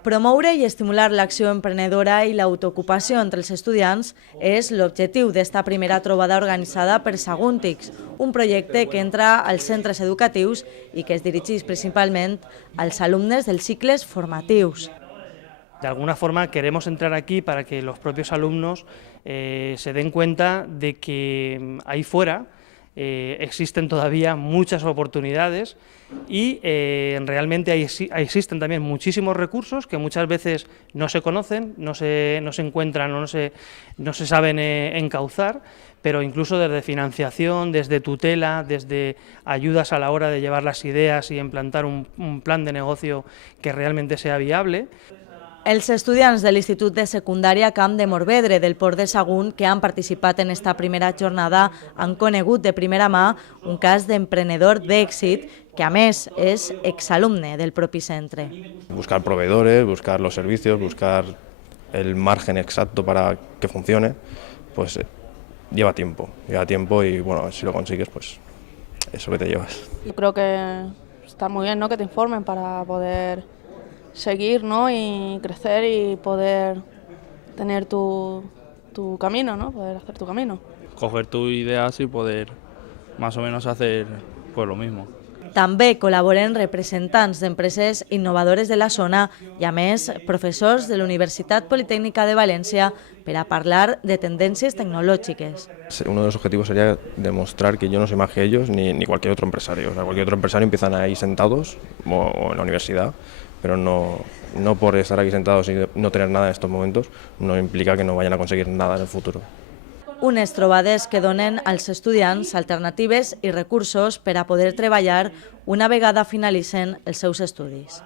Promoure i estimular l'acció emprenedora i l'autoocupació entre els estudiants és l'objectiu d'esta primera trobada organitzada per Saguntix, un projecte que entra als centres educatius i que es dirigeix principalment als alumnes dels cicles formatius. De alguna forma queremos entrar aquí para que los propios alumnos se den cuenta de que ahí fuera existen todavía muchas oportunidades y realmente existen también muchísimos recursos que muchas veces no se conocen, no se encuentran o no se saben encauzar, pero incluso desde financiación, desde tutela, desde ayudas a la hora de llevar las ideas y implantar un plan de negocio que realmente sea viable. Els estudiants de l'Institut de Secundària Camp de Morvedre del Port de Sagunt que han participat en esta primera jornada han conegut de primera mà un cas d'emprenedor d'èxit que a més és exalumne del propi centre. Buscar proveedores, buscar los servicios, buscar el margen exacto para que funcione, pues lleva tiempo y bueno, si lo consigues, pues eso que te llevas. Yo creo que está muy bien, ¿no?, que te informen para poder seguir, ¿no?, y crecer y poder tener tu camino, ¿no?, poder hacer tu camino. Coger tus ideas y poder más o menos hacer pues lo mismo. També col·laboren representants d'empreses innovadores de la zona i, a més, professors de la Universitat Politècnica de València per a parlar de tendències tecnològiques. Uno de los objetivos sería demostrar que yo no soy más que ellos ni cualquier otro empresario. O sea, cualquier otro empresario empiezan ahí sentados o en la universidad, pero no por estar aquí sentados y no tener nada en estos momentos no implica que no vayan a conseguir nada en el futuro. Unes trobades que donen als estudiants alternatives i recursos per a poder treballar una vegada finalitzen els seus estudis.